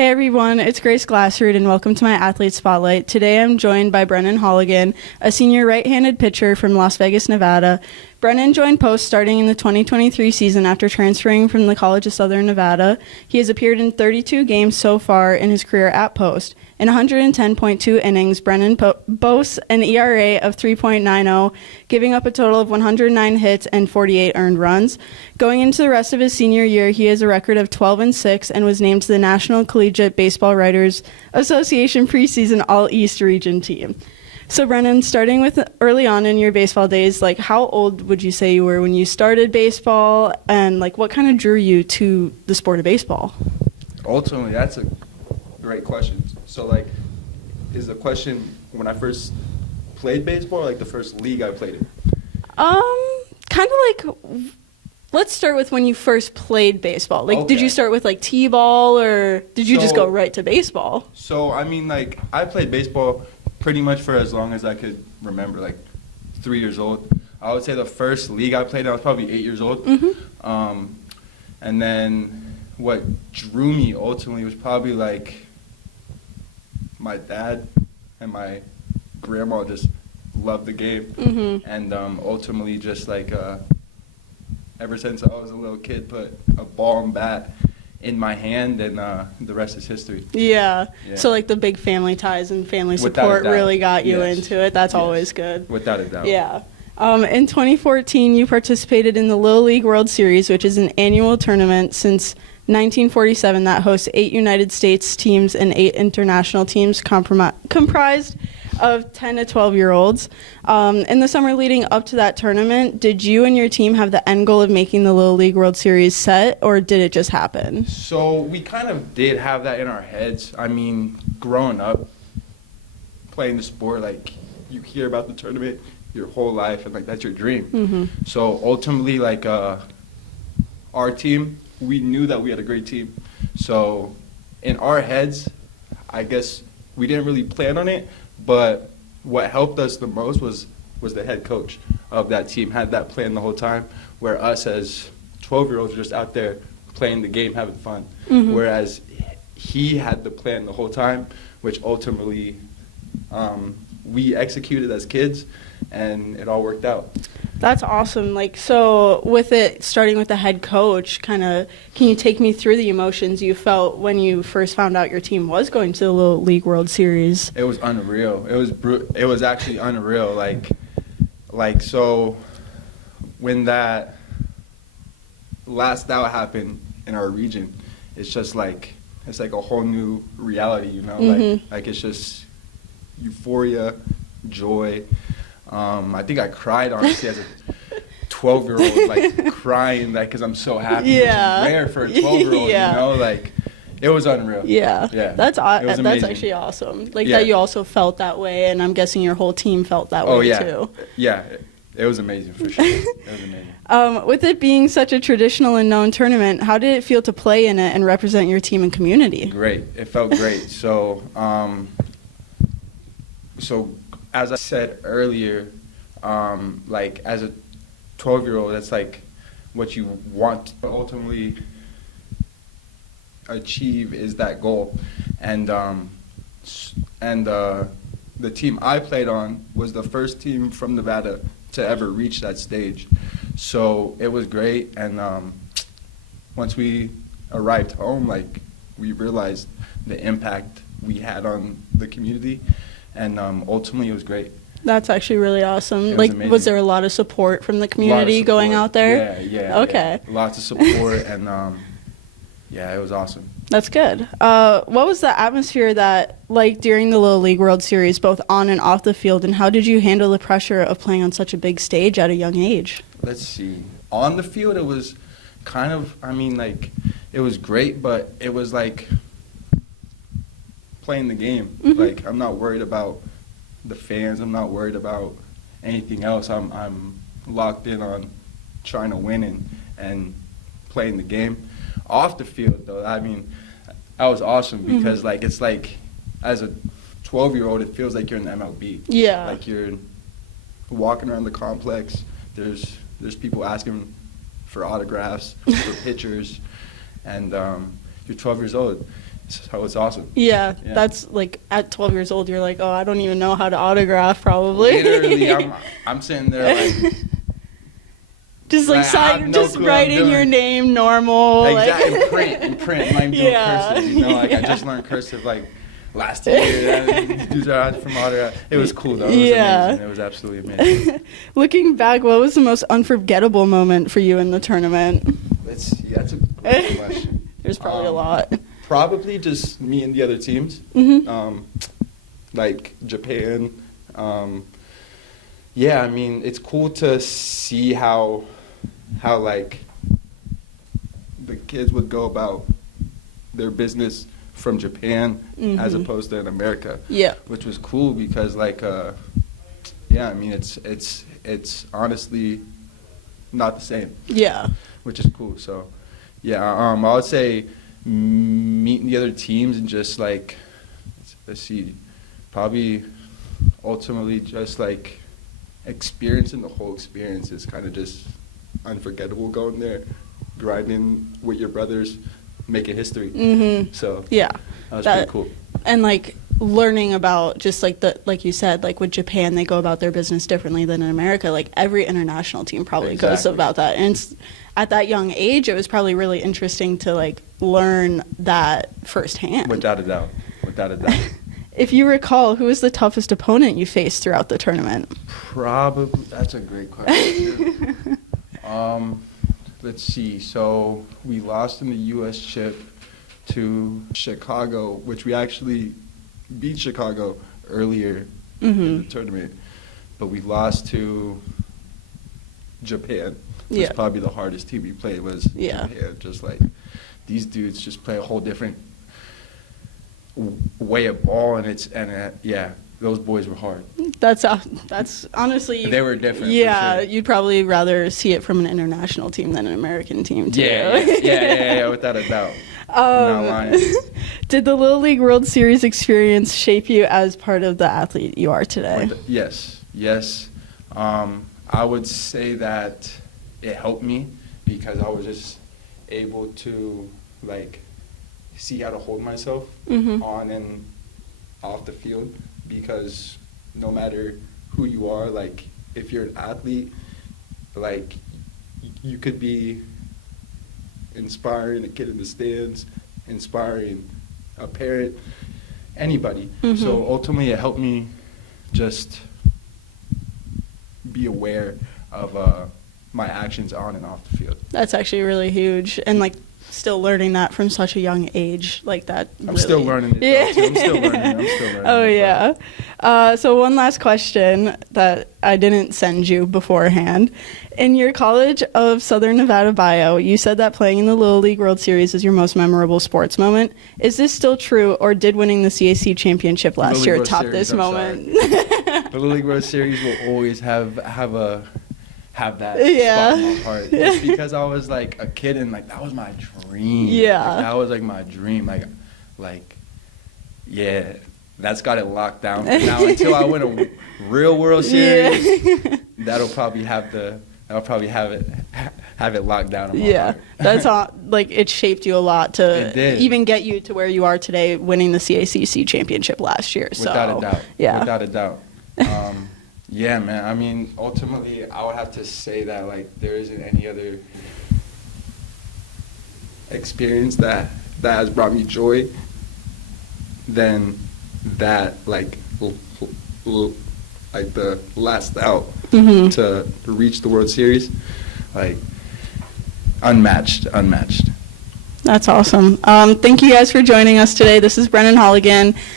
Hey everyone, it's Grace Glasrud and welcome to my Athlete Spotlight. Today I'm joined by Brennan Holligan, a senior right-handed pitcher from Las Vegas, Nevada. Brennan joined Post starting in the 2023 season after transferring from the College of Southern Nevada. He has appeared in 32 games so far in his career at Post. In 110.2 innings, Brennan boasts an ERA of 3.90, giving up a total of 109 hits and 48 earned runs. Going into the rest of his senior year, he has a record of 12-6 and was named to the National Collegiate Baseball Writers Association preseason All-East Region team. So Brennan, starting with early on in your baseball days, how old would you say you were when you started baseball, and what kind of drew you to the sport of baseball? Ultimately, that's a great question. So, is the question when I first played baseball, or the first league I played in? Let's start with when you first played baseball. Okay. Did you start with T-ball, or did you just go right to baseball? So, I played baseball pretty much for as long as I could remember, 3 years old. I would say the first league I played in, I was probably 8 years old. Mm-hmm. And then what drew me ultimately was probably my dad and my grandma just loved the game. Mm-hmm. And ultimately just ever since I was a little kid, put a ball and bat in my hand, and the rest is history. Yeah. So the big family ties and family support really got you into it. That's always good. Without a doubt. Yeah. In 2014, you participated in the Little League World Series, which is an annual tournament since 1947 that hosts 8 United States teams and 8 international teams comprised of 10 to 12-year-olds. In the summer leading up to that tournament, did you and your team have the end goal of making the Little League World Series set, or did it just happen? So we kind of did have that in our heads. Growing up, playing the sport, you hear about the tournament your whole life, and that's your dream. Mm-hmm. So ultimately, our team, we knew that we had a great team. So in our heads, I guess we didn't really plan on it, but what helped us the most was the head coach of that team had that plan the whole time, where us as 12-year-olds were just out there playing the game, having fun. Mm-hmm. Whereas he had the plan the whole time, which ultimately we executed as kids, and it all worked out. That's awesome. So with it starting with the head coach, can you take me through the emotions you felt when you first found out your team was going to the Little League World Series? It was unreal. It was actually unreal. So when that last out happened in our region, it's just it's a whole new reality, Mm-hmm. It's just euphoria, joy. I think I cried, honestly, as a 12-year-old, crying, because I'm so happy. Yeah. Which is rare for a 12-year-old, Yeah. It was unreal. Yeah. That's amazing. actually awesome. That you also felt that way, and I'm guessing your whole team felt that way, too. Yeah. It was amazing, for sure. It was amazing. With it being such a traditional and known tournament, how did it feel to play in it and represent your team and community? Great. It felt great. So as I said earlier, as a 12-year-old, that's what you want to ultimately achieve is that goal. And the team I played on was the first team from Nevada to ever reach that stage. So it was great. And once we arrived home, we realized the impact we had on the community. And ultimately, it was great. That's actually really awesome. Was there a lot of support from the community going out there? Yeah. Okay. Yeah. Lots of support, and it was awesome. That's good. What was the atmosphere during the Little League World Series, both on and off the field, and how did you handle the pressure of playing on such a big stage at a young age? Let's see. On the field, it was kind of, it was great, but it was playing the game. Mm-hmm. I'm not worried about the fans. I'm not worried about anything else. I'm locked in on trying to win and playing the game. Off the field, though, that was awesome because it's as a 12-year-old, it feels like you're in the MLB. Yeah. You're walking around the complex. There's people asking for autographs, for pictures, and you're 12 years old. So it's awesome. Yeah, Yeah. that's like at 12 years old, you're like, oh, I don't even know how to autograph probably. Literally, I'm sitting there like, just like I have no just clue what I'm writing your doing. name normal. exactly, Like. in print, like doing Yeah. cursive, you know, like I Yeah. just learned cursive like last year. And dudes are out from autograph. It was cool though. It was Yeah. amazing. It was absolutely amazing. Looking back, what was the most unforgettable moment for you in the tournament? Let's see. That's a great question. There's probably a lot. Probably just me and the other teams, Mhm. like Japan. Yeah, I mean, it's cool to see how like the kids would go about their business from Japan as Mhm. opposed to in America. Yeah. Which was cool because like yeah, I mean it's honestly not the same, Yeah. which is cool. So yeah, I would say meeting the other teams and just like let's see, probably ultimately just like experiencing the whole experience is kind of just unforgettable, going there, grinding with your brothers, making history. Mhm. So Yeah. that was That- pretty cool. And like learning about just like you said, like with Japan, they go about their business differently than in America. Like every international team probably goes Exactly. about that. And it's, at that young age, it was probably really interesting to like learn that firsthand. Without a doubt. Without a doubt. If you recall, who was the toughest opponent you faced throughout the tournament? Probably. That's a great question. Let's see. So we lost in the U.S. chip to Chicago, which we actually beat Chicago earlier in the tournament, but we lost to Japan. It was Yeah. probably the hardest team we played was Yeah. Japan. Just like these dudes just play a whole different way of ball, and yeah, those boys were hard. That's honestly. They were different, for Yeah, sure. you'd probably rather see it from an international team than an American team too. Yeah, without a doubt. Not lying. Did the Little League World Series experience shape you as part of the athlete you are today? Yes. I would say that it helped me because I was just able to like see how to hold myself Mhm. on and off the field, because no matter who you are, like if you're an athlete, like you could be inspiring a kid in the stands, inspiring a parent, anybody. Mhm. So ultimately it helped me just be aware of my actions on and off the field. That's actually really huge, and like still learning that from such a young age, like that. I'm still learning it. Yeah. Though, too. I'm still learning. Oh it, yeah. So one last question that I didn't send you beforehand. In your College of Southern Nevada bio, you said that playing in the Little League World Series is your most memorable sports moment. Is this still true, or did winning the CAC Championship last Little year League World top Series, this I'm moment? The Little League World Series will always have that Yeah. spot in my heart. Just because I was like a kid and like that was my dream. Yeah. Like, that was like my dream. Like yeah, that's got it locked down. Now until I win a real World Series, Yeah. that'll probably have it locked down in my Yeah, heart. that's all. Like it shaped you a lot It to did. even get you to where you are today, winning the CACC championship last year. Without a doubt. Yeah. Without a doubt. Yeah, man. I mean, ultimately, I would have to say that like there isn't any other experience that has brought me joy than that. Like the last out Mhm. to reach the World Series, like unmatched. That's awesome. Thank you guys for joining us today. This is Brennan Holligan.